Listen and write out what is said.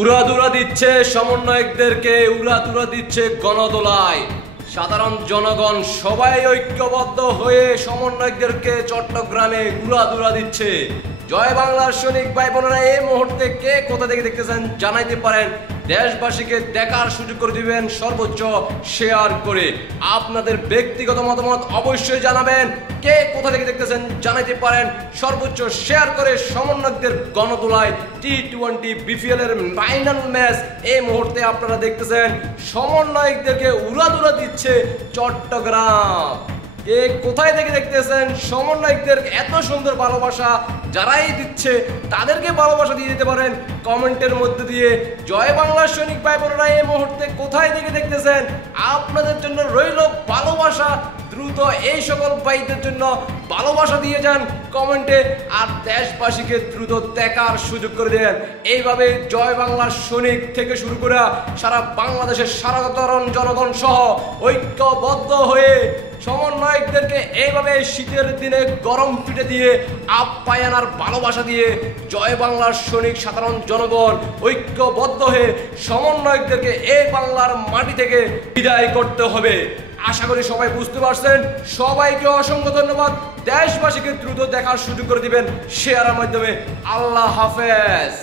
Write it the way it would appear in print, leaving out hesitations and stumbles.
উড়াদুরা দিচ্ছে সমন্বয়কদেরকে, উড়াদুরা দিচ্ছে গণদোলায়। সাধারণ জনগণ সবাই ঐক্যবদ্ধ হয়ে সমন্বয়কদেরকে চট্টগ্রামে উড়াদুরা দিচ্ছে। জয় বাংলার সৈনিক ভাই বোনেরা, এই মুহূর্তে কে কোথা থেকে দেখতেছেন জানাইতে পারেন। দেশবাসীকে দেখার সুযোগ করে দিবেন সর্বোচ্চ শেয়ার করে। আপনাদের ব্যক্তিগত মতামত অবশ্যই জানাবেন। কে কোথা থেকে দেখতেছেন জানাইতে পারেন সর্বোচ্চ শেয়ার করে। সমন্বয়কদের গণদোলায় টি-20 বিপিএল এর ফাইনাল ম্যাচ এই মুহূর্তে আপনারা দেখতেছেন। সমন্বয়কদেরকে উড়াদুরা দিচ্ছে চট্টগ্রাম। কে কোথায় থেকে দেখতেছেন সমন্বয়কদের এত সুন্দর ভালোবাসা যারাই দিচ্ছে তাদেরকে ভালোবাসা দিয়ে দিতে পারেন কমেন্টের মধ্যে দিয়ে। জয় বাংলার সৈনিক ভাই বোনেরা, এই মুহূর্তে কোথায় থেকে দেখতেছেন আপনাদের জন্য রইল ভালোবাসা। দ্রুত এই সকল ভাইদের জন্য ভালোবাসা দিয়ে যান কমেন্টে, আর দেশবাসীকে দ্রুত দেখার সুযোগ করে দেন। এইভাবে জয় বাংলার সৈনিক থেকে শুরু করে সারা বাংলাদেশের সাধারণ জনগণ সহ ঐক্যবদ্ধ হয়ে সমন্বয়কদেরকে এইভাবে শীতের দিনে গরম পিঠে দিয়ে আপ্যায়ন আর ভালোবাসা দিয়ে জয় বাংলার সৈনিক সাধারণ জনগণ ঐক্যবদ্ধ হয়ে সমন্বয়কদেরকে এই বাংলার মাটি থেকে বিদায় করতে হবে। আশা করি সবাই বুঝতে পারছেন। সবাইকে অসংখ্য ধন্যবাদ। দেশবাসীকে দ্রুত দেখার সুযোগ করে দিবেন শেয়ারের মাধ্যমে। আল্লাহ হাফেজ।